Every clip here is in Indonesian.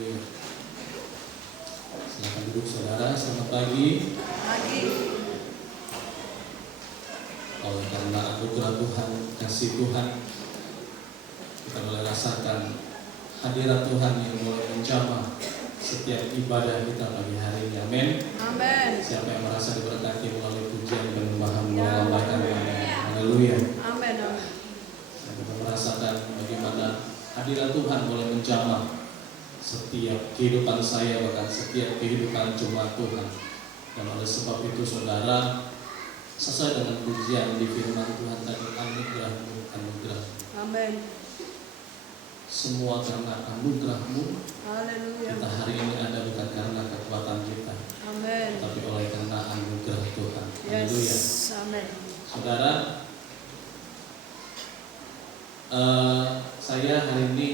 Haleluya. Silakan duduk saudara, selamat pagi. Oleh karena anugerah Tuhan, kasih Tuhan, kita boleh rasakan hadirat Tuhan yang mulai menjamah setiap ibadah kita pagi hari ini. Amin. Amin. Siapa yang merasa diberkati melalui pujian dan melambaikan amin. Haleluya. Amin. Amin. Kita merasakan bagaimana hadirat Tuhan mulai menjamah setiap kehidupan saya, bahkan setiap kehidupan jemaat Tuhan. Dan oleh sebab itu saudara, sesuai dengan pujian di firman Tuhan tadi, anugerah-Mu, anugerah-Mu. Amin. Semua karena anugerah-Mu. Haleluya. Kita hari ini ada bukan karena kekuatan kita, Amin. tapi oleh karena anugerah Tuhan. Yes. Haleluya. Amin. Saudara, saya hari ini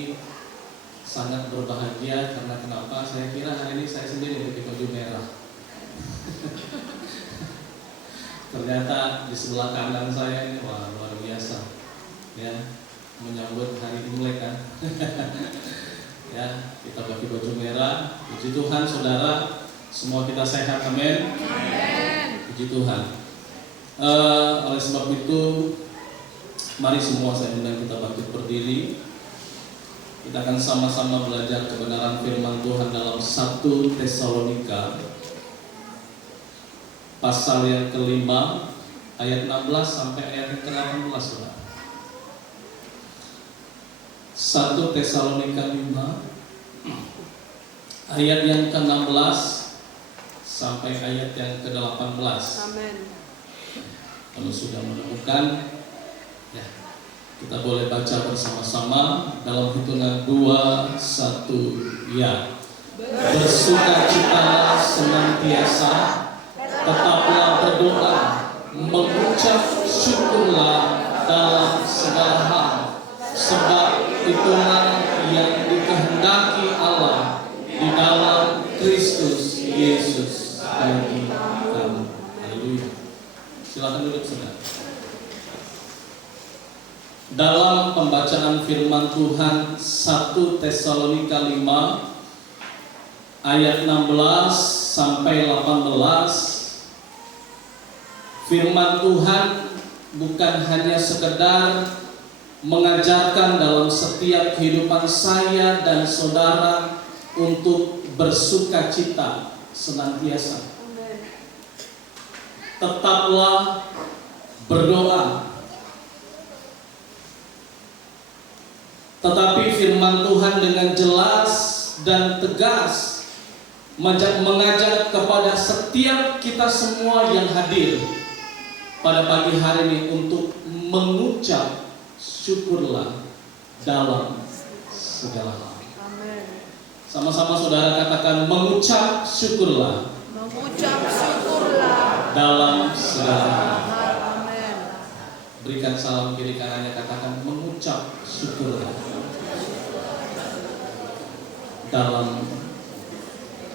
sangat berbahagia karena kenapa? Saya kira hari ini saya sendiri pakai baju merah. Ternyata di sebelah kanan saya ini, wah, luar biasa, ya, menyambut hari Imlek kan. Ya, kita pakai baju merah. Puji Tuhan, saudara, semua kita sehat, amin. Amin. Puji Tuhan. Oleh sebab itu, mari semua saya undang kita bangkit berdiri. Kita akan sama-sama belajar kebenaran firman Tuhan dalam 1 Tesalonika pasal yang kelima ayat 16 sampai ayat yang ke-18. 1 Tesalonika 5 ayat yang ke-16 sampai ayat yang ke-18. Amin. Kalau sudah menemukan, ya, kita boleh baca bersama-sama dalam hitungan 2, 1, ya. Bersukacitalah senantiasa, tetaplah berdoa, mengucap syukurlah dalam segala hal, sebab itulah yang dikehendaki Allah di dalam Kristus Yesus bagi kamu. Haleluya. Silakan duduk saudara. Dalam pembacaan firman Tuhan 1 Tesalonika 5 ayat 16 sampai 18, firman Tuhan bukan hanya sekedar mengajarkan dalam setiap kehidupan saya dan saudara untuk bersukacita senantiasa. Tetaplah berdoa. Tetapi firman Tuhan dengan jelas dan tegas mengajak kepada setiap kita semua yang hadir pada pagi hari ini untuk mengucap syukurlah dalam segala hal. Amin. Sama-sama saudara katakan, mengucap syukurlah. Mengucap syukurlah Dalam segala hal. Amin. Berikan salam kiri kanannya, katakan mengucap syukurlah dalam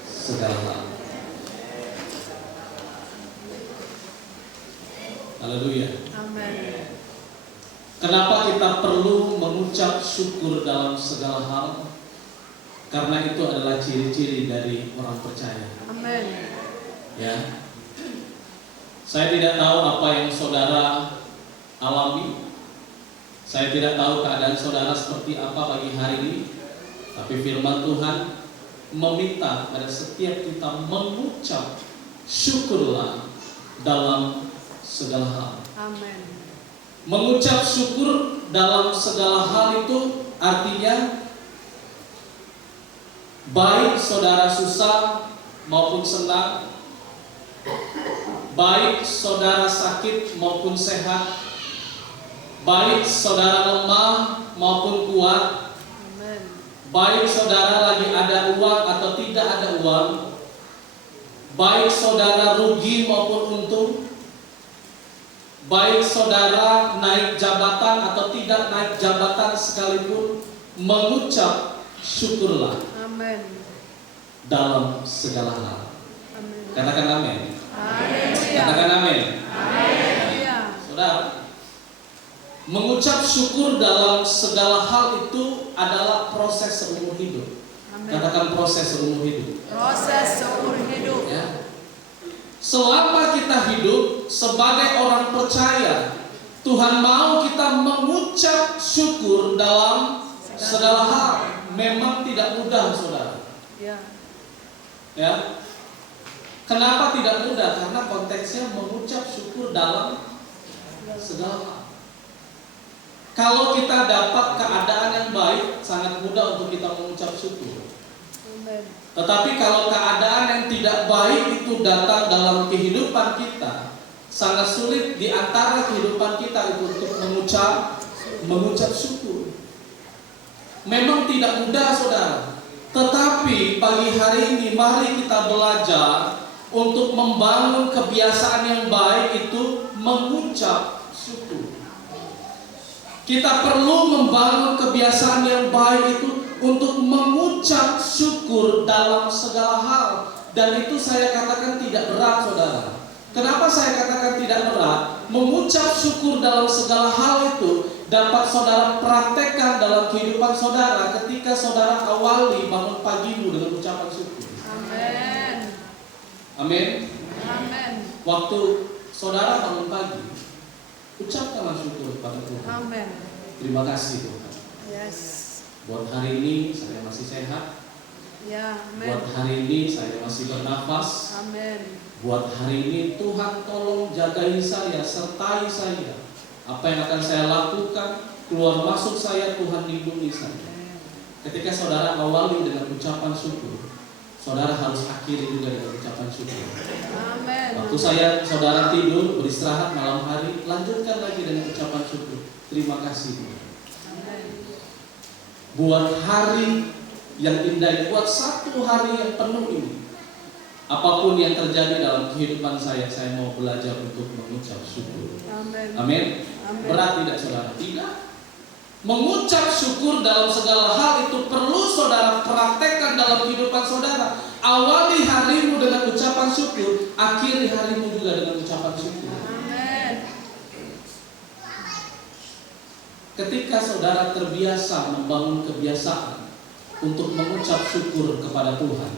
segala hal. Haleluya. Amin. Kenapa kita perlu mengucap syukur dalam segala hal? Karena itu adalah ciri-ciri dari orang percaya. Amin. Ya. Saya tidak tahu apa yang saudara alami. Saya tidak tahu keadaan saudara seperti apa pagi hari ini. Tapi firman Tuhan meminta pada setiap kita mengucap syukurlah dalam segala hal. Amin. Mengucap syukur dalam segala hal itu artinya baik saudara susah maupun senang, baik saudara sakit maupun sehat, baik saudara lemah maupun kuat, Amin. baik saudara lagi ada uang atau tidak ada uang, baik saudara rugi maupun untung, baik saudara naik jabatan atau tidak naik jabatan sekalipun, mengucap syukurlah Amin. dalam segala hal. Amin. Katakan amin. Haleluya. Katakan amin. Haleluya. Saudara, mengucap syukur dalam segala hal itu adalah proses seumur hidup. Amin. Katakan proses seumur hidup. Proses seumur hidup. Ya. Selama kita hidup sebagai orang percaya, Tuhan mau kita mengucap syukur dalam segala hal. Memang tidak mudah, saudara. Ya. Ya. Kenapa tidak mudah? Karena konteksnya mengucap syukur dalam segala hal. Kalau kita dapat keadaan yang baik, sangat mudah untuk kita mengucap syukur. Amin. Tetapi kalau keadaan yang tidak baik itu datang dalam kehidupan kita, sangat sulit di antara kehidupan kita itu untuk mengucap syukur. Memang tidak mudah, saudara. Tetapi pagi hari ini mari kita belajar untuk membangun kebiasaan yang baik itu mengucap syukur. Kita perlu membangun kebiasaan yang baik itu untuk mengucap syukur dalam segala hal. Dan itu saya katakan tidak berat, saudara. Kenapa saya katakan tidak berat? Mengucap syukur dalam segala hal itu dapat saudara praktekkan dalam kehidupan saudara ketika saudara awali bangun pagimu dengan ucapan syukur. Amin. Amin. Amin. Waktu saudara bangun pagi, ucapkanlah syukur kepada Tuhan. Amin. Terima kasih Tuhan. Yes. Buat hari ini saya masih sehat. Ya. Amin. Buat hari ini saya masih bernafas. Amin. Buat hari ini Tuhan tolong jagai saya, sertai saya. Apa yang akan saya lakukan, keluar masuk saya, Tuhan lindungi saya. Ketika saudara awali dengan ucapan syukur, saudara harus akhiri juga dengan ucapan syukur. Amin. Waktu saudara tidur, beristirahat malam hari, lanjutkan lagi dengan ucapan syukur. Terima kasih Tuhan. Amin. Buat hari yang indah, buat satu hari yang penuh ini. Apapun yang terjadi dalam kehidupan saya mau belajar untuk mengucap syukur. Amin. Amin. Amin. Berat tidak saudara? Tidak. Mengucap syukur dalam segala hal itu perlu saudara praktekkan dalam kehidupan saudara. Awali harimu dengan ucapan syukur, akhiri harimu juga dengan ucapan syukur. Amin. Ketika saudara terbiasa membangun kebiasaan untuk mengucap syukur kepada Tuhan,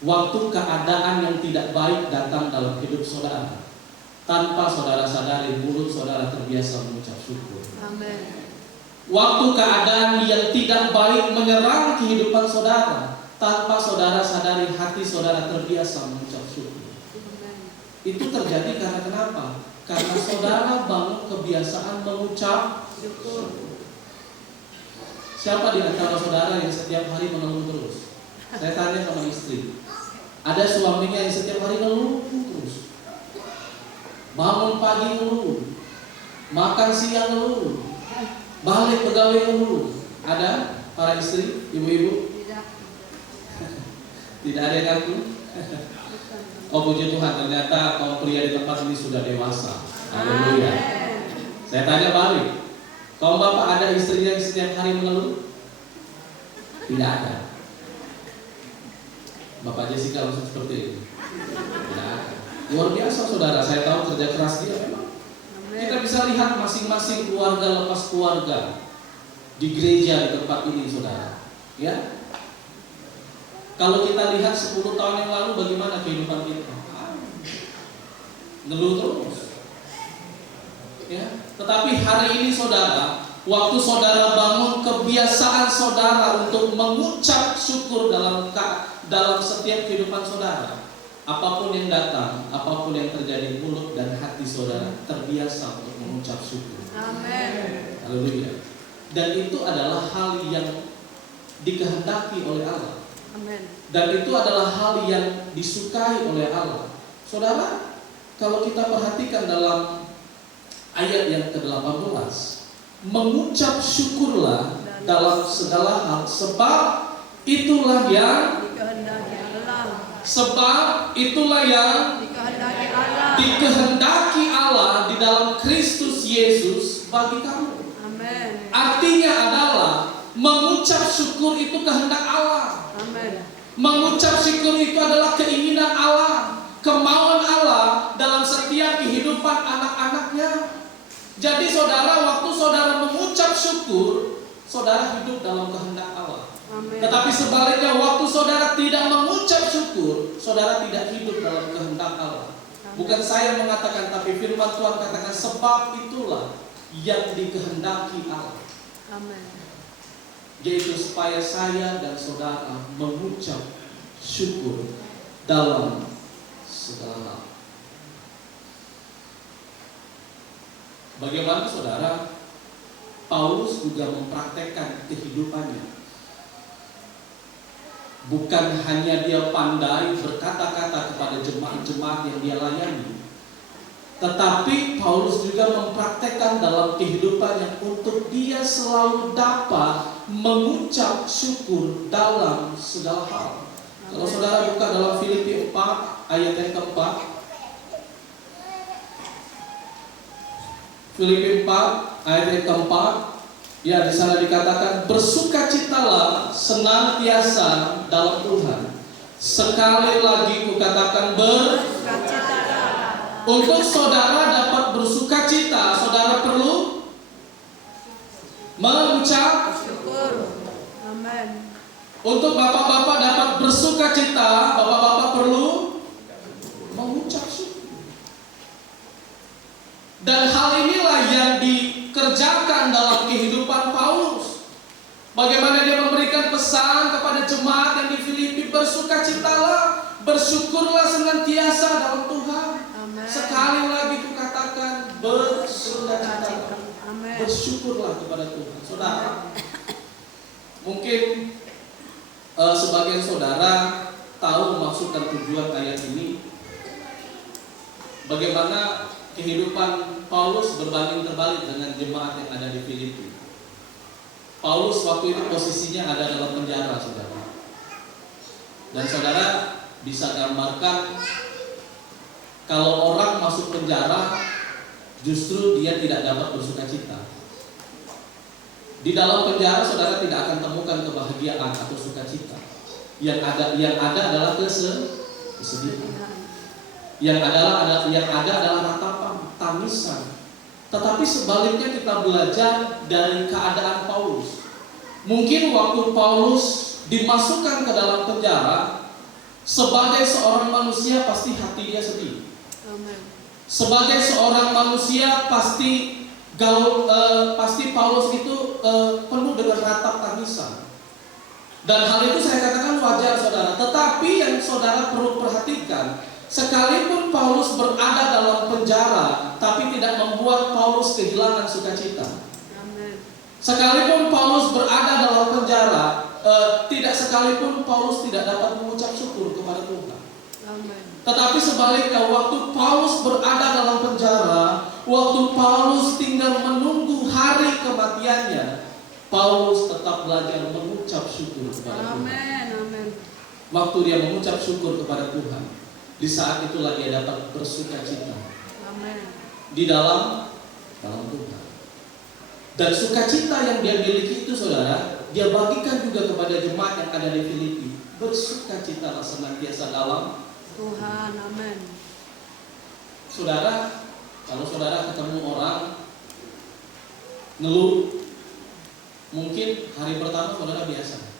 waktu keadaan yang tidak baik datang dalam hidup saudara, tanpa saudara sadari mulut saudara terbiasa mengucap syukur. Amin. Waktu keadaan yang tidak baik menyerang kehidupan saudara, tanpa saudara sadari hati saudara terbiasa mengucap syukur. Amin. Itu terjadi karena kenapa? Karena saudara bangun kebiasaan mengucap Syukur. Siapa di antara saudara yang setiap hari mengeluh terus? Saya tanya sama istri. Ada suaminya yang setiap hari ngeluh terus. Bangun pagi ngeluh, makan siang ngeluh, balik pegawai ngeluh. Ada para istri, ibu-ibu? Tidak. Tidak ada yang ngaku? Oh puji Tuhan, ternyata kaum pria di tempat ini sudah dewasa. Haleluya. Saya tanya balik, kaum bapak ada istrinya yang setiap hari mengeluh? Tidak ada. Bapak Jessica langsung seperti ini. Nah, luar biasa saudara, saya tahu kerja keras dia memang. Kita bisa lihat masing-masing keluarga lepas keluarga di gereja di tempat ini saudara. Ya. Kalau kita lihat 10 tahun yang lalu bagaimana kehidupan kita? Ngeluh terus. Ya. Tetapi hari ini saudara, waktu saudara bangun kebiasaan saudara untuk mengucap syukur dalam setiap kehidupan saudara, apapun yang datang, apapun yang terjadi, mulut dan hati saudara terbiasa untuk mengucap syukur. Amin. Haleluya. Dan itu adalah hal yang dikehendaki oleh Allah. Amin. Dan itu adalah hal yang disukai oleh Allah. Saudara, kalau kita perhatikan dalam ayat yang ke-18, mengucap syukurlah dalam segala hal, sebab itulah yang Dikehendaki Allah. Sebab itulah yang Dikehendaki Allah. dikehendaki Allah di dalam Kristus Yesus bagi kamu. Amin. Artinya adalah mengucap syukur itu kehendak Allah. Amin. Mengucap syukur itu adalah keinginan Allah, kemauan Allah dalam setiap kehidupan anak-anaknya. Jadi saudara, waktu saudara mengucap syukur, saudara hidup dalam kehendak Allah. Amin. Tetapi sebaliknya waktu saudara tidak mengucap syukur, saudara tidak hidup dalam kehendak Allah. Bukan saya mengatakan, tapi firman Tuhan katakan, sebab itulah yang dikehendaki Allah, Amin. yaitu supaya saya dan saudara mengucap syukur dalam segala hal. Bagaimana saudara? Paulus juga mempraktekkan kehidupannya. Bukan hanya dia pandai berkata-kata kepada jemaat-jemaat yang dia layani, tetapi Paulus juga mempraktekkan dalam kehidupannya untuk dia selalu dapat mengucap syukur dalam segala hal. Kalau saudara buka dalam Filipi 4 ayat yang keempat, Filipi 4 ayat yang keempat, ya di sana dikatakan, bersukacitalah senantiasa dalam Tuhan. Sekali lagi kukatakan Bersukacitalah. untuk saudara dapat bersukacita, saudara perlu mengucap Syukur. Amin. Untuk bapak-bapak dapat bersukacita, bapak-bapak perlu mengucap syukur. Dan hal inilah yang dikerjakan dalam kehidupan Paulus. Bagaimana dia memberikan pesan kepada jemaat yang di Filipi, bersukacitalah, bersyukurlah senantiasa dalam Tuhan. Amin. Sekali lagi kukatakan, bersukacitalah, Amin. bersyukurlah kepada Tuhan. Saudara, mungkin sebagian saudara tahu maksud dan tujuan ayat ini. Bagaimana kehidupan Paulus berbanding terbalik dengan jemaat yang ada di Filipi. Paulus waktu itu posisinya ada dalam penjara, saudara. Dan saudara bisa gambarkan, kalau orang masuk penjara, justru dia tidak dapat bersukacita. Di dalam penjara saudara tidak akan temukan kebahagiaan atau sukacita. Yang ada adalah kesedihan. Yang ada adalah ratapan, tangisan. Tetapi sebaliknya kita belajar dari keadaan Paulus. Mungkin waktu Paulus dimasukkan ke dalam penjara, sebagai seorang manusia pasti hati dia sedih. Amin. Sebagai seorang manusia pasti Paulus itu penuh dengan ratap tangisan. Dan hal itu saya katakan wajar, saudara. Tetapi yang saudara perlu perhatikan, sekalipun Paulus berada dalam penjara, tapi tidak membuat Paulus kehilangan sukacita. Amin. Sekalipun Paulus berada dalam penjara, tidak sekalipun Paulus tidak dapat mengucap syukur kepada Tuhan. Amin. Tetapi sebaliknya, waktu Paulus berada dalam penjara, waktu Paulus tinggal menunggu hari kematiannya, Paulus tetap belajar mengucap syukur kepada Tuhan. Amin. Amin. Waktu dia mengucap syukur kepada Tuhan, di saat itulah dia dapat bersukacita Amin. di dalam Tuhan. Dan sukacita yang dia miliki itu, saudara, dia bagikan juga kepada jemaat yang ada di Filipi. Bersukacitalah senantiasa dalam Tuhan. Amin. Saudara, kalau saudara ketemu orang ngeluh, mungkin hari pertama saudara biasa.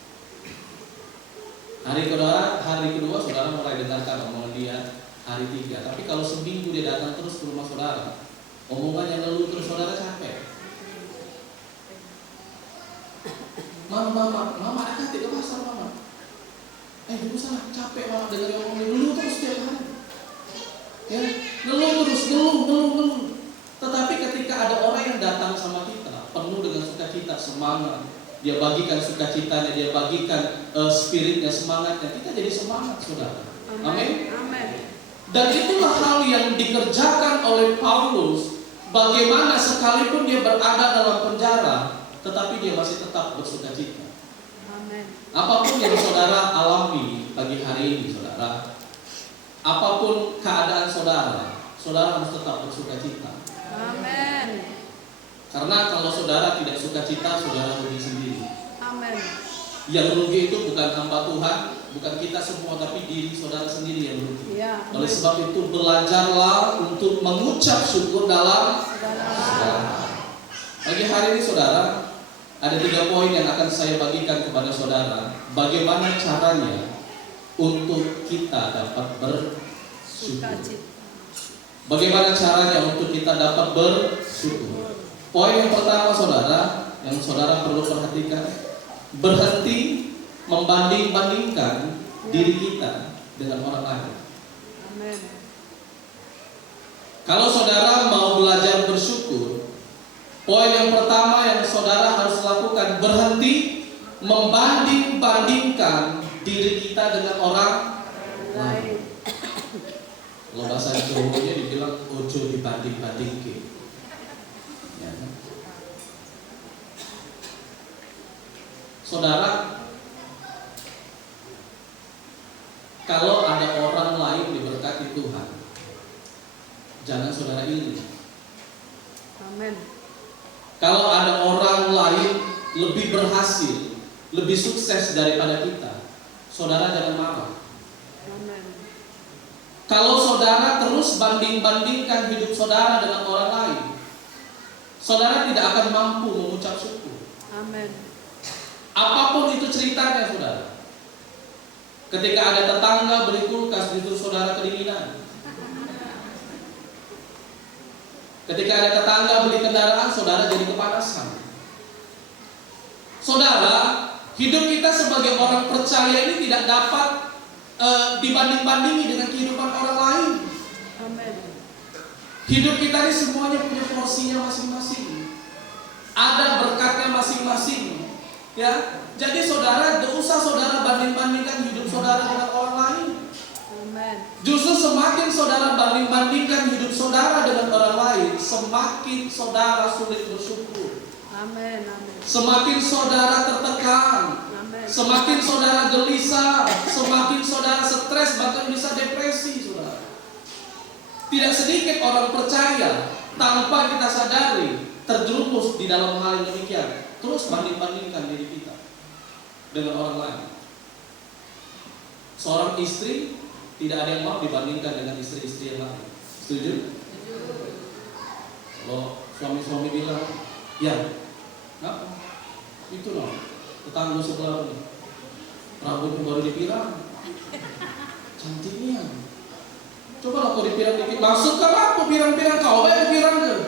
Hari kedua saudara mulai dengarkan omongan dia. Hari 3, tapi kalau seminggu dia datang terus ke rumah saudara, omongan yang ngeluh terus, saudara capek. Mama hati ke pasar mama. Dulu sana capek mama dengerin omongan ngeluh terus setiap hari. Ya, ngeluh terus, ngeluh. Tetapi ketika ada orang yang datang sama kita, penuh dengan sukacita, semangat, dia bagikan sukacitanya, dia bagikan spiritnya, semangatnya, kita jadi semangat, saudara. Amin. Amin. Dan itulah hal yang dikerjakan oleh Paulus. Bagaimana sekalipun dia berada dalam penjara, tetapi dia masih tetap bersukacita. Amin. Apapun yang saudara alami pagi hari ini, saudara, apapun keadaan saudara harus tetap bersukacita. Amin. Karena kalau saudara tidak sukacita, saudara rugi sendiri. Amin. Yang rugi itu bukan hamba Tuhan, bukan kita semua, tapi diri saudara sendiri yang rugi. Ya. Oleh sebab itu, belajarlah untuk mengucap syukur dalam segala hal. Pagi hari ini, saudara, Ada 3 poin yang akan saya bagikan kepada saudara. Bagaimana caranya untuk kita dapat bersyukur. Bagaimana caranya untuk kita dapat bersyukur. Poin yang pertama saudara, yang saudara perlu perhatikan, berhenti membanding-bandingkan diri kita dengan orang lain. Amin. Kalau saudara mau belajar bersyukur, poin yang pertama yang saudara harus lakukan, berhenti membanding-bandingkan diri kita dengan orang lain. Kalau bahasa Jawanya dibilang ojo dibanding-bandingke. Ya. Saudara, kalau ada orang lain diberkati Tuhan, jangan saudara iri. Amin. Kalau ada orang lain lebih berhasil, lebih sukses daripada kita, saudara jangan marah. Amin. Kalau saudara terus banding-bandingkan hidup saudara dengan orang lain, saudara tidak akan mampu mengucap syukur. Amin. Apapun itu ceritanya saudara. Ketika ada tetangga beli kulkas, justru saudara kedinginan. Ketika ada tetangga beli kendaraan, saudara jadi kepanasan. Saudara, hidup kita sebagai orang percaya ini tidak dapat dibanding-bandingi dengan kehidupan orang lain. Amin. Hidup kita ini semuanya punya porsinya masing-masing. Ada berkatnya masing-masing. Ya, jadi saudara, tidak usah saudara banding-bandingkan hidup saudara dengan orang lain. Amin. Justru semakin saudara banding-bandingkan hidup saudara dengan orang lain, semakin saudara sulit bersyukur. Amin. Amin. Semakin saudara tertekan, Amin. semakin saudara gelisah, semakin saudara stres, bahkan bisa depresi, saudara. Tidak sedikit orang percaya tanpa kita sadari terjerumus di dalam hal yang demikian. Terus banding-bandingkan diri kita dengan orang lain. Seorang istri tidak ada yang mau dibandingkan dengan istri-istri yang lain. Setuju? Kalau suami-suami bilang, ya, kenapa? Itu loh, tetangga sebelah ini, rambutnya baru dipirang, cantiknya. Coba lah kau dipirang dikit. Maksud kamu aku pirang-pirang kau, baik pirang deh.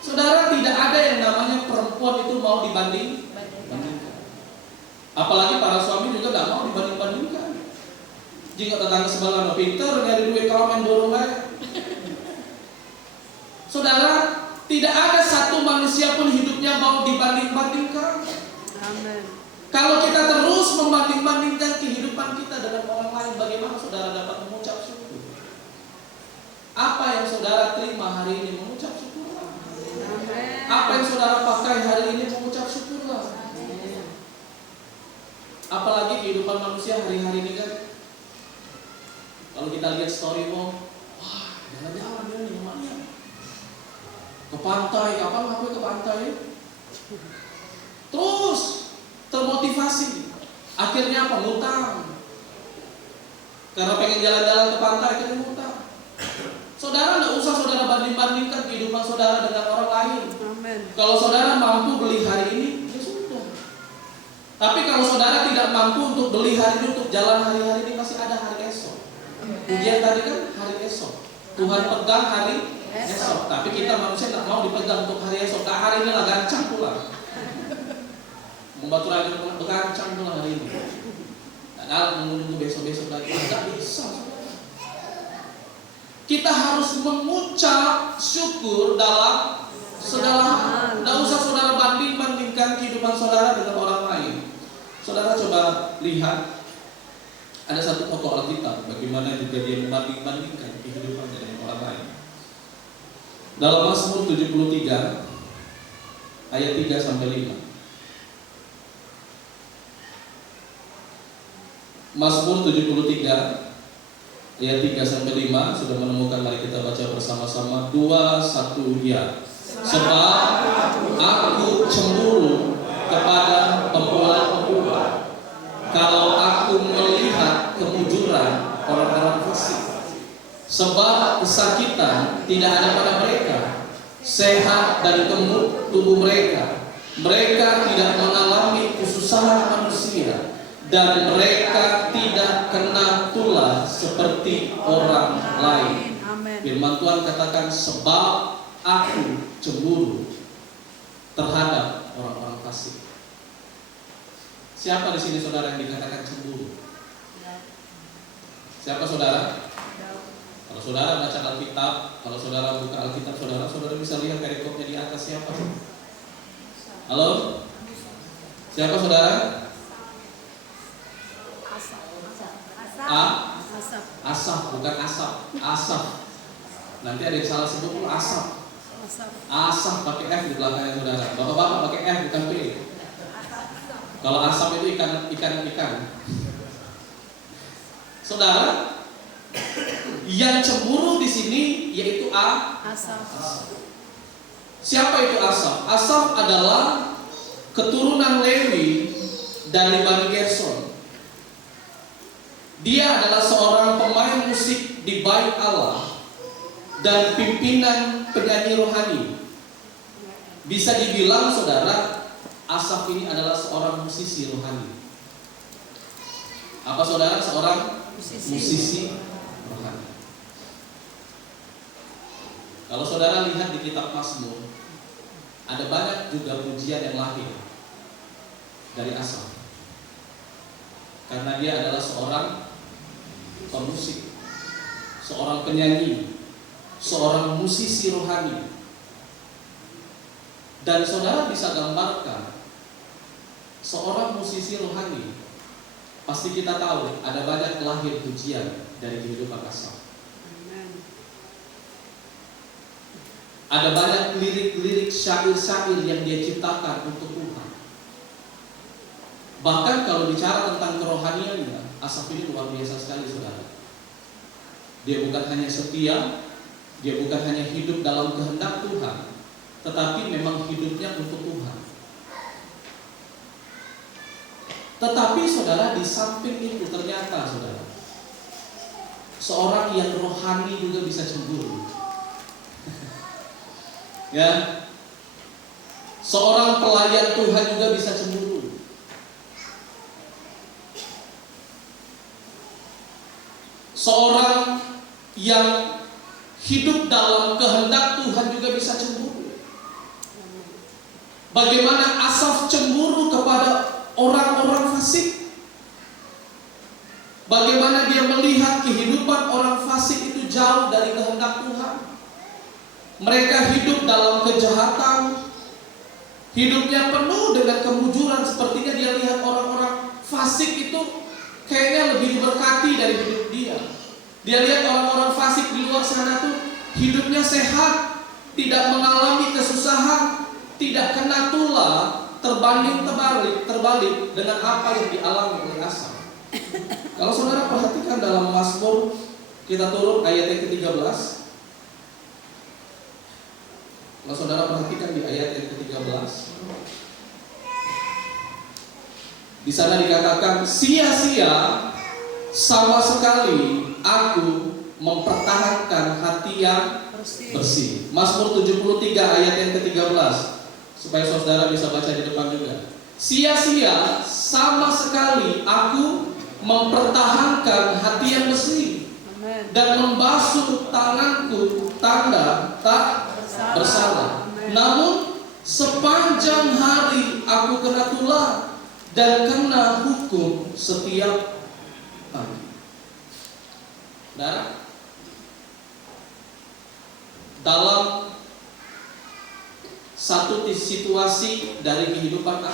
Saudara, tidak ada yang namanya perempuan itu mau dibandingkan. Apalagi para suami juga tidak mau dibanding-bandingkan. Jika tetangga sebelah pintar nyari duit kalau main borong aja. Saudara, tidak ada satu manusia pun hidupnya mau dibanding-bandingkan. Amin. Kalau kita terus membanding-bandingkan kehidupan kita dengan orang lain, bagaimana saudara dapat mengucap syukur? Apa yang saudara terima hari ini, mengucap syukurlah. Amin. Apa yang saudara pakai hari ini, mengucap syukurlah. Apalagi kehidupan manusia hari-hari ini kan, kalau kita lihat story wah, jalan-jalan dia nih namanya ke pantai, kapan aku ke pantai? Terus termotivasi, akhirnya apa? Ngutang. Karena pengen jalan-jalan ke pantai, akhirnya ngutang. Saudara, tidak usah saudara banding-bandingkan kehidupan saudara dengan orang lain. Amin. Kalau saudara mampu beli hari ini, ya sudah. Tapi kalau saudara tidak mampu untuk beli hari ini, untuk jalan hari-hari ini, masih ada hari esok. Ujian tadi kan hari esok. Tuhan pegang hari esok. Tapi kita manusia tidak mau dipegang untuk hari esok. Nah, hari ini lah gancang pula. Membantu lagi bergancang pula hari ini. Nah, menunggu besok-besok lagi. Tidak bisa. Kita harus mengucap syukur dalam segala hal. Tidak usah saudara banding-bandingkan kehidupan saudara dengan orang lain. Saudara coba lihat, ada satu tokoh Alkitab bagaimana juga dia membanding-bandingkan kehidupannya dengan orang lain. Dalam Mazmur 73 ayat 3 sampai 5. Mazmur 73 ayat 3 sampai 5 sudah menemukan, mari kita baca bersama-sama. 2, 1, ya. Sebab aku cemburu kepada pembuat-pembuat, kalau aku melihat kemujuran orang-orang fasik. Sebab kesakitan tidak ada pada mereka, sehat dan gemuk tubuh mereka. Mereka tidak mengalami kesusahan manusia, dan mereka tidak kena tulah seperti orang lain. Amin. Firman Tuhan katakan, sebab aku cemburu terhadap orang-orang fasik. Siapa di sini saudara yang dikatakan cemburu? Siapa saudara? Kalau saudara baca Alkitab, kalau saudara buka Alkitab saudara bisa lihat perikopnya di atas siapa? Halo? Siapa saudara? Asaf, bukan asap. Asaf. Nanti ada yang salah sebut asap. Asaf pakai F di belakangnya saudara. Bapak-bapak pakai F bukan P. Kalau asap itu ikan. Saudara, yang cemburu di sini yaitu Asaf. Siapa itu Asaf? Asaf adalah keturunan Lewi dari Bani Gerson. Dia adalah seorang pemain musik di Bait Allah dan pimpinan penyanyi rohani. Bisa dibilang saudara, Asaf ini adalah seorang musisi rohani. Apa saudara? Seorang musisi rohani. Kalau saudara lihat di kitab Mazmur, ada banyak juga pujian yang lahir dari Asaf. Karena dia adalah seorang pemusik, seorang penyanyi, seorang musisi rohani. Dan saudara bisa gambarkan seorang musisi rohani, pasti kita tahu ada banyak lahir pujian dari kehidupan Asaf. Ada banyak lirik-lirik syair-syair yang dia ciptakan untuk Tuhan. Bahkan kalau bicara tentang kerohaniannya, Asaf ini luar biasa sekali saudara. Dia bukan hanya setia, dia bukan hanya hidup dalam kehendak Tuhan, tetapi memang hidupnya untuk Tuhan. Tetapi saudara, di samping itu ternyata saudara, seorang yang rohani juga bisa cemburu. Ya, seorang pelayan Tuhan juga bisa cemburu. Seorang yang hidup dalam kehendak Tuhan juga bisa cemburu. Bagaimana Asaf cemburu kepada orang-orang fasik? Bagaimana dia melihat kehidupan orang fasik itu jauh dari kehendak Tuhan? Mereka hidup dalam kejahatan, hidupnya penuh dengan kemujuran. Sepertinya dia lihat orang-orang fasik itu kayaknya lebih diberkati dari hidup dia. Dia lihat orang-orang fasik di luar sana tuh hidupnya sehat, tidak mengalami kesusahan, tidak kena tulah, terbalik dengan apa yang dialami oleh Asaf. Kalau saudara perhatikan dalam Mazmur, kita turun ayat yang ke-13. Kalau saudara perhatikan di ayat yang ke-13, di sana dikatakan, sia-sia sama sekali aku mempertahankan hati yang bersih. Mazmur 73 ayat yang ke-13, supaya saudara bisa baca di depan juga. Sia-sia sama sekali aku mempertahankan hati yang bersih dan membasuh tanganku tanda tak bersalah. Namun sepanjang hari aku kena tulah dan kena hukum setiap pagi. Saudara, dalam satu situasi dari kehidupan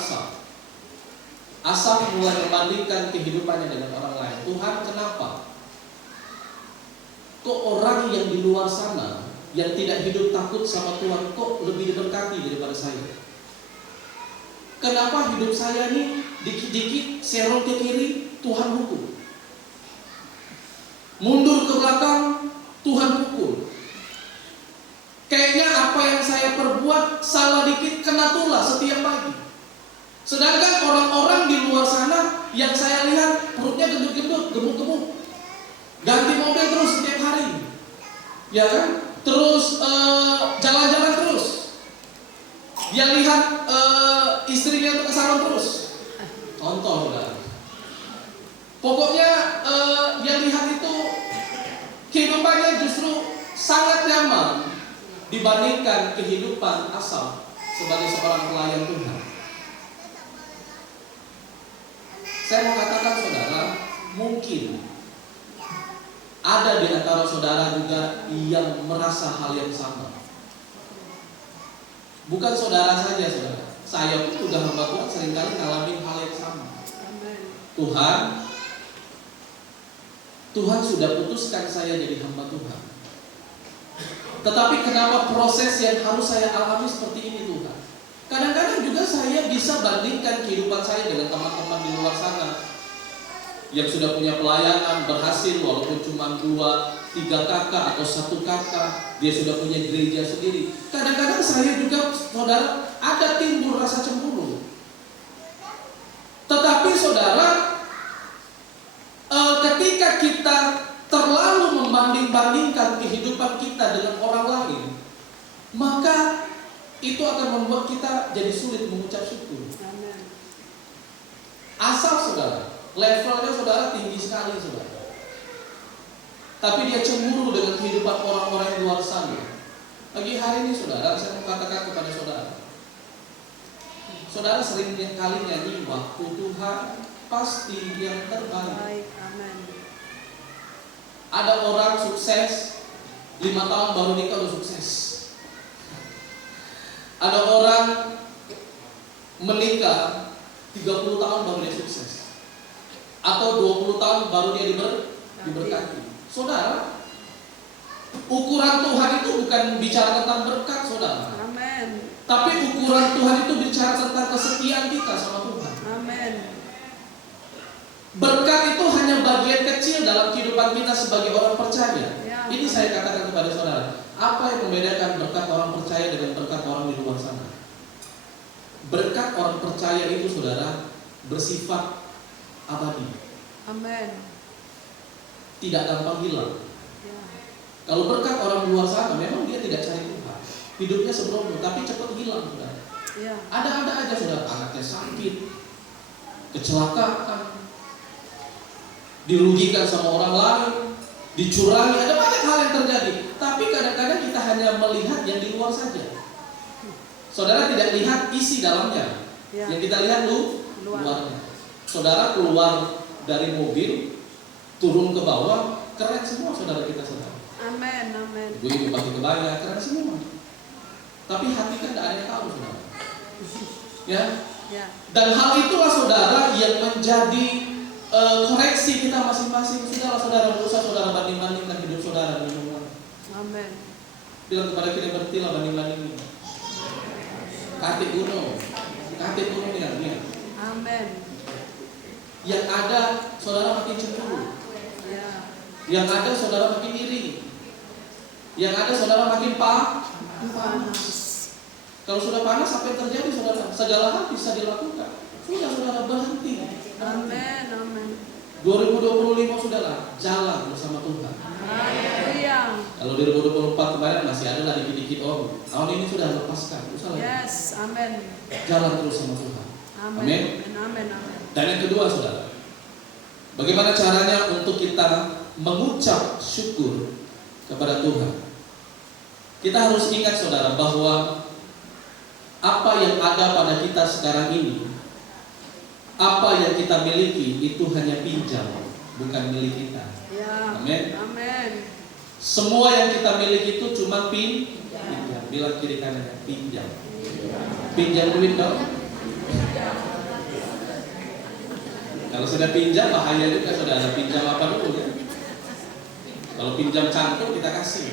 Asaf mulai membandingkan kehidupannya dengan orang lain. Tuhan, kenapa kok orang yang di luar sana yang tidak hidup takut sama Tuhan kok lebih diberkati daripada saya? Kenapa hidup saya nih dikit-dikit serong ke kiri, Tuhan hukum, mundur ke belakang, Tuhan hukum. Kayaknya apa yang saya perbuat salah dikit kena tulah setiap pagi. Sedangkan orang-orang di luar sana yang saya lihat perutnya gendut-gendut, gemuk-gemuk, ganti mobil terus setiap hari, ya kan? Terus jalan-jalan terus. Pokoknya dia lihat itu kehidupannya justru sangat nyaman dibandingkan kehidupan Asaf sebagai seorang pelayan Tuhan. Saya mau katakan saudara, mungkin ada di antara saudara juga yang merasa hal yang sama. Bukan saudara saja, saudara. Saya pun juga hamba Tuhan seringkali ngalamin hal yang sama. Tuhan sudah putuskan saya jadi hamba Tuhan. Tetapi kenapa proses yang harus saya alami seperti ini Tuhan? Kadang-kadang juga saya bisa bandingkan kehidupan saya dengan teman-teman di luar sana yang sudah punya pelayanan, berhasil walaupun cuma 2-3 kakak atau 1 kakak, dia sudah punya gereja sendiri. Kadang-kadang saya juga, saudara, ada timbul rasa cemburu. Tetapi saudara, ketika kita terlalu membanding-bandingkan kehidupan kita dengan orang lain, maka itu akan membuat kita jadi sulit mengucap syukur. Asal saudara, levelnya saudara tinggi sekali saudara, tapi dia cemburu dengan kehidupan orang-orang yang luar sana. Pagi hari ini saudara, saya mau katakan kepada saudara, saudara sering kali nyanyi waktu Tuhan pasti yang terbaik. Ada orang sukses 5 tahun baru nikah udah sukses. Ada orang menikah 30 tahun baru dia sukses, atau 20 tahun baru dia diberkati. Saudara, ukuran Tuhan itu bukan bicara tentang berkat saudara. Amen. Tapi ukuran Tuhan itu bicara tentang kesetiaan kita sama Tuhan. Amen. Berkat itu hanya bagian kecil dalam kehidupan kita sebagai orang percaya. Ya. Ini saya katakan kepada saudara, apa yang membedakan berkat orang percaya dengan berkat orang di luar sana? Berkat orang percaya itu saudara bersifat abadi. Amen. Tidak gampang hilang. Ya. Kalau berkat orang di luar sana memang dia tidak cari Tuhan, hidupnya sembrono, tapi cepat hilang saudara. Ya. Ada aja saudara, anaknya sakit, kecelakaan, dirugikan sama orang lain, dicurangi, ada banyak hal yang terjadi. Tapi kadang-kadang kita hanya melihat yang di luar saja. Saudara tidak lihat isi dalamnya. Ya. Yang kita lihat luarnya. Saudara keluar dari mobil, turun ke bawah, keren semua saudara kita saudara. Amen. Amen. Ibu-ibu pakai kebaya, keren semua. Tapi hati kan tidak ada yang tahu saudara. Ya. Ya. Dan hal itulah saudara yang menjadi koreksi kita masing-masing. Sudahlah saudara, berusaha saudara banding-bandingkan hidup saudara dengan orang. Amen. Bilang kepada kita berhentilah banding-bandingin. Kate gunung ya. Amen. Yang ada saudara makin cemburu. Ya. Yang ada saudara makin iri. Yang ada saudara makin panas. Kalau sudah panas apa yang terjadi saudara? Segala hal bisa dilakukan. Sudah saudara berhenti. Amen. Amen. 2025 sudahlah jalan bersama Tuhan. Haleluya. Kalau 2024 kemarin masih ada lah dikit-dikit tahun ini sudah lepaskan. Yes. Amen. Jalan terus sama Tuhan. Amen. Amin. Amen. Amen. Dan yang kedua saudara, bagaimana caranya untuk kita mengucap syukur kepada Tuhan? Kita harus ingat saudara bahwa apa yang ada pada kita sekarang ini, apa yang kita miliki itu hanya pinjam, bukan milik kita. Ya. Amin. Amen. Semua yang kita miliki itu cuma pinjam. Bilang kiri kanannya pinjam. Pinjam duit dong. Kalau sudah pinjam bahaya juga saudara. Pinjam apa dulu ya? Kalau pinjam cantik kita kasih.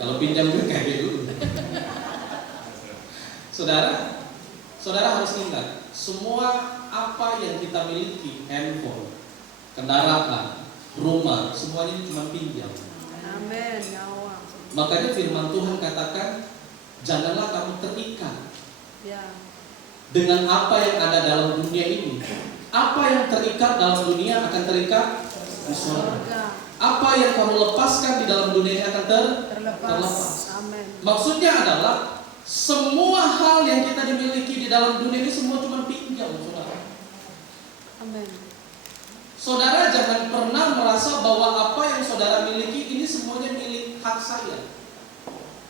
Kalau pinjam duit kayak dulu. Saudara harus ingat, semua apa yang kita miliki, handphone, kendaraan, rumah, semuanya cuma pinjam. Amen. Ya Allah. Makanya firman Tuhan katakan, janganlah kamu terikat Ya. dengan apa yang ada dalam dunia ini. Apa yang terikat dalam dunia akan terikat di surga. Apa yang kamu lepaskan di dalam dunia ini akan terlepas. Amen. Maksudnya adalah semua hal yang kita dimiliki di dalam dunia ini semua cuma pinjam, saudara. Amen. Saudara jangan pernah merasa bahwa apa yang saudara miliki ini semuanya milik hak saya.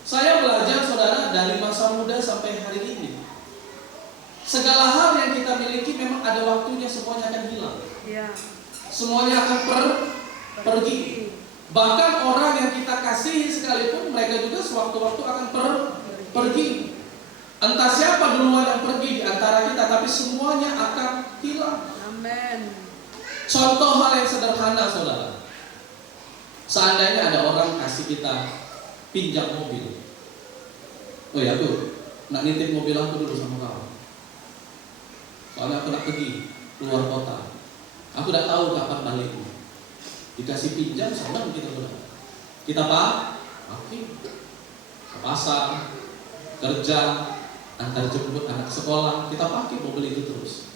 Saya belajar saudara dari masa muda sampai hari ini. Segala hal yang kita miliki memang ada waktunya semuanya akan hilang. Ya. Semuanya akan pergi. Bahkan orang yang kita kasihi sekalipun mereka juga sewaktu-waktu akan pergi. Entah siapa duluan yang pergi di antara kita, tapi semuanya akan hilang. Amin. Contoh hal yang sederhana saudara. Seandainya ada orang kasih kita pinjam mobil. Oh ya tuh, nak nitip mobil aku dulu sama kau. Soalnya aku nak pergi keluar kota. Aku tidak tahu kapan baliknya. Dikasih pinjam sama kita saudara. Kita pakai ke pasar, kerja, antar jemput anak sekolah, kita pakai mobil itu terus.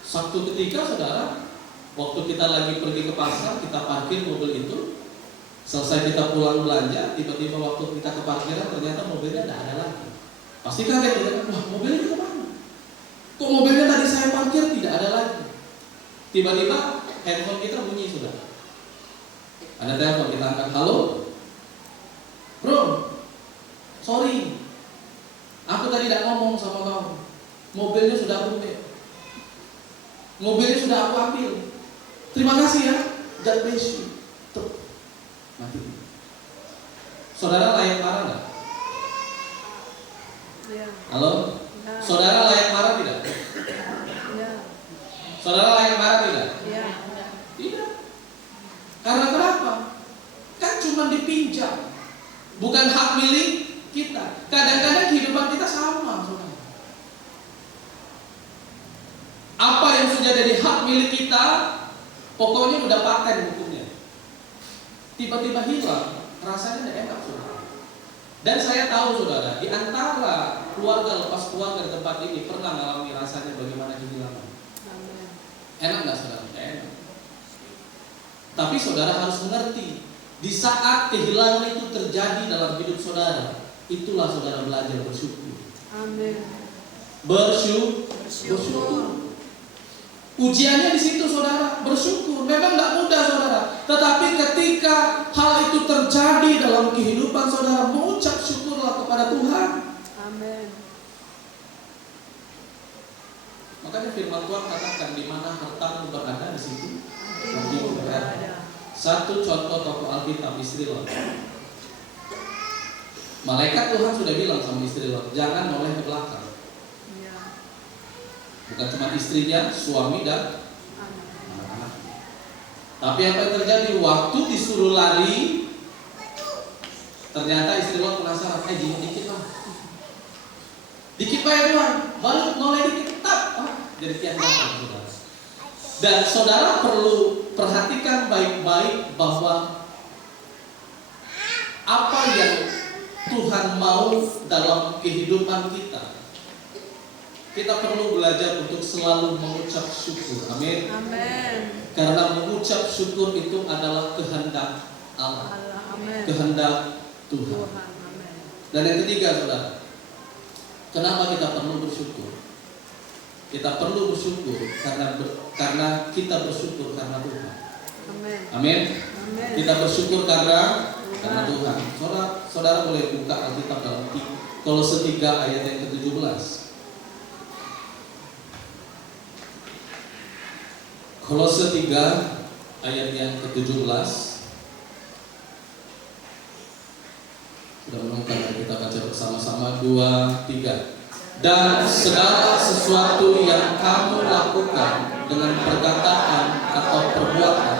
Suatu ketika saudara, waktu kita lagi pergi ke pasar, kita parkir mobil itu. Selesai kita pulang belanja, tiba-tiba waktu kita ke parkiran ternyata mobilnya tidak ada lagi. Pasti kaget kita, wah mobilnya kemana? Kok mobilnya tadi saya parkir tidak ada lagi? Tiba-tiba handphone kita bunyi sudah. Ada telepon, kita angkat, halo, bro, sorry, aku tadi tidak ngomong sama kamu. Mobilnya sudah aku ambil. Mobilnya sudah aku ambil. Terima kasih ya, God bless you. Tuh. Mati. Saudara layak marah nggak? Ya. Halo? Ya. Saudara layak marah tidak? Ya. Saudara layak marah tidak? Ya. Tidak. Karena kenapa? Kan cuma dipinjam, bukan hak milik kita. Kadang-kadang kehidupan kita sama, saudara. Apa yang sudah jadi hak milik kita, pokoknya udah paten hukumnya. Tiba-tiba hilang, rasanya tidak enak saudara. Dan saya tahu saudara, di antara keluarga lepas keluarga di tempat ini pernah mengalami rasanya bagaimana kehilangan. Amin. Enak nggak saudara? Tidak enak. Tapi saudara harus mengerti, di saat kehilangan itu terjadi dalam hidup saudara, itulah saudara belajar bersyukur. Amin. Bersyukur. Ujiannya di situ saudara, bersyukur. Memang tidak mudah saudara, tetapi ketika hal itu terjadi dalam kehidupan saudara, mengucap syukurlah kepada Tuhan. Amin. Makanya firman Tuhan katakan, di mana hartamu berada di situ Hatimu berada. Satu contoh tokoh Alkitab, istri Lot. Malaikat Tuhan sudah bilang sama istri Lot, jangan noleh ke belakang. Ya. Bukan cuma istrinya, suami dan Anak. anak-anak. Tapi apa yang terjadi? Waktu disuruh lari, ternyata istri Lot penasaran, jingkuk dikit lah. Dikit pak ya Tuhan, baru noleh dikit, jadi tiang belakang saudara. Dan saudara perlu perhatikan baik-baik bahwa apa yang Tuhan mau dalam kehidupan kita, kita perlu belajar untuk selalu mengucap syukur. Amin. Amin. Karena mengucap syukur itu adalah kehendak Allah, Amin. kehendak Tuhan. Tuhan. Amin. Dan yang ketiga saudara, kenapa kita perlu bersyukur? Kita perlu bersyukur karena kita bersyukur karena Tuhan. Amin. Amin. Amin. Kita bersyukur karena Tuhan. Saudara boleh buka Alkitab dalam Kolose 3 ayat yang ke-17. Kolose 3 ayat yang ke-17. Sudah menemukan, kita baca bersama-sama 2, 3. Dan segala sesuatu yang kamu lakukan dengan perkataan atau perbuatan,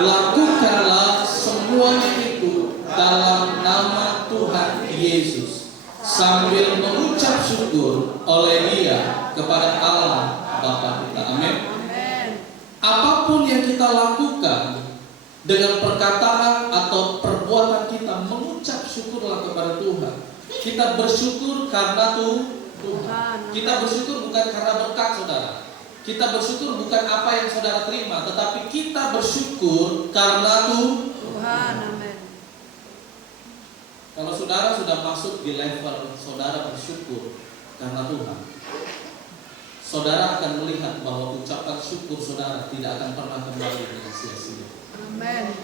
lakukanlah semuanya itu dalam nama Tuhan Yesus, sambil mengucap syukur oleh Dia kepada Allah Bapa kita. Amin. Apapun yang kita lakukan dengan perkataan atau perbuatan kita, mengucap syukurlah kepada Tuhan. Kita bersyukur karena Tuhan. Kita bersyukur bukan karena berkat saudara. Kita bersyukur bukan apa yang saudara terima, tetapi kita bersyukur karena Tuhan. Amin. Kalau saudara sudah masuk di level saudara bersyukur karena Tuhan, saudara akan melihat bahwa ucapan syukur saudara tidak akan pernah kembali dengan sia-sia. Amin.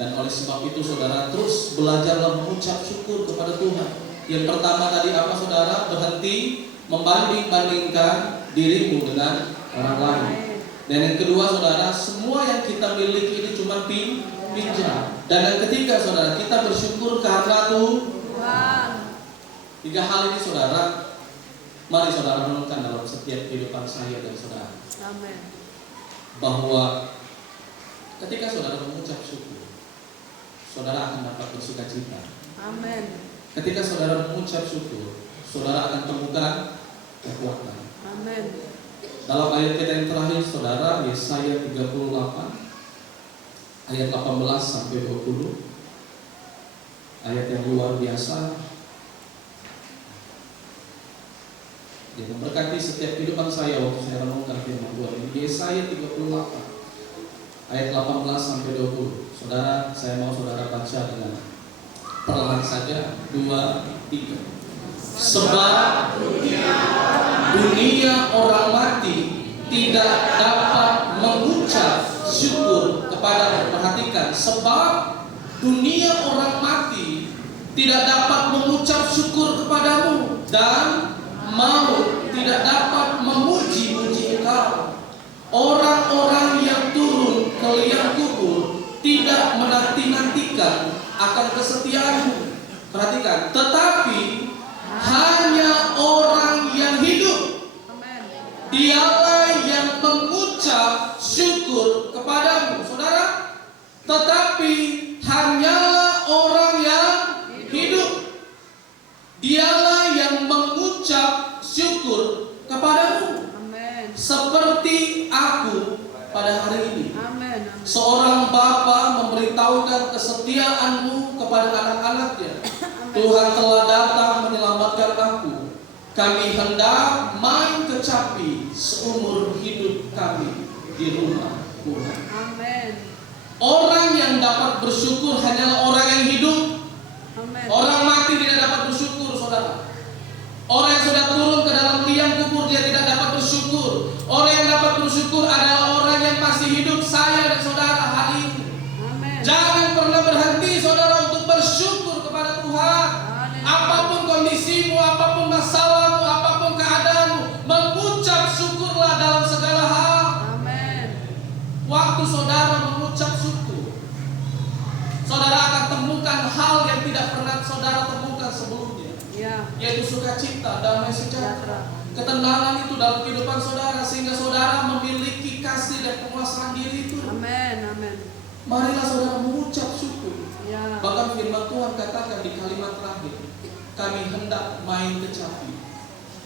Dan oleh sebab itu saudara terus belajarlah mengucap syukur kepada Tuhan. Yang pertama tadi apa saudara? Berhenti membanding-bandingkan dirimu dengan orang lain. Dan yang kedua saudara, semua yang kita miliki ini cuma pinjam. Dan yang ketiga saudara, kita bersyukur karena Tuhan. 3 hal ini saudara, mari saudara renungkan dalam setiap kehidupan saya dan saudara. Amin. Bahwa ketika saudara mengucap syukur, saudara akan dapat bersukacita. Amin. Ketika saudara mengucap syukur, saudara akan temukan kekuatan. Amin. Dalam ayat kita yang terakhir saudara, Yesaya 38 ayat 18 sampai 20. Ayat yang luar biasa. Dia memberkati setiap kehidupan saya waktu saya renungkan firman Tuhan ini. Yesaya 38 ayat 18 sampai 20. Saudara, saya mau saudara baca dengan perlahan saja. 2, 3. Sebab dunia orang mati tidak dapat mengucap syukur kepada. Perhatikan, sebab dunia orang mati tidak dapat mengucap syukur kepadamu, dan maut tidak dapat memuji-muji engkau. Orang-orang yang turun ke liang kubur tidak menanti-nantikan akan kesetiaanmu. Perhatikan, tetapi hanya orang yang hidup, Amin. dialah yang mengucap syukur kepadamu. Saudara, tetapi hanyalah orang yang hidup, dialah yang mengucap syukur kepadamu. Amin. Seperti aku pada hari ini. Amin. Seorang bapa memberitahukan kesetiaanmu kepada anak-anaknya. Tuhan telah datang menyelamatkan aku. Kami hendak main kecapi seumur hidup kami di rumah Tuhan. Amin. Orang yang dapat bersyukur hanyalah orang yang hidup. Amin. Orang mati tidak dapat bersyukur, saudara. Orang yang sudah turun ke dalam liang kubur, dia tidak dapat bersyukur. Orang yang dapat bersyukur adalah orang yang masih hidup, saya dan saudara hari ini. Amin. Jangan pernah berhenti saudara untuk bersyukur kepada Tuhan. Apapun kondisimu, apapun masalahmu, apapun keadaanmu, mengucap syukurlah dalam segala hal. Amin. Waktu saudara mengucap syukur, saudara akan temukan hal yang tidak pernah saudara temukan sebelumnya, Ya. yaitu sukacita, damai sejahtera, Sejahtera. ketenangan itu dalam kehidupan saudara, sehingga saudara memiliki kasih dan penguasaan diri itu. Amin. Amin. Marilah saudara mengucap syukur. Ya. Bahkan firman Tuhan katakan di kalimat terakhir, kami hendak main kecapi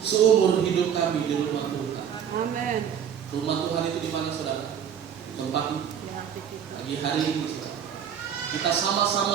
seumur hidup kami di rumah Tuhan. Amin. Rumah Tuhan itu di mana saudara? Tempat Di hati kita. pagi hari ini saudara. Kita sama-sama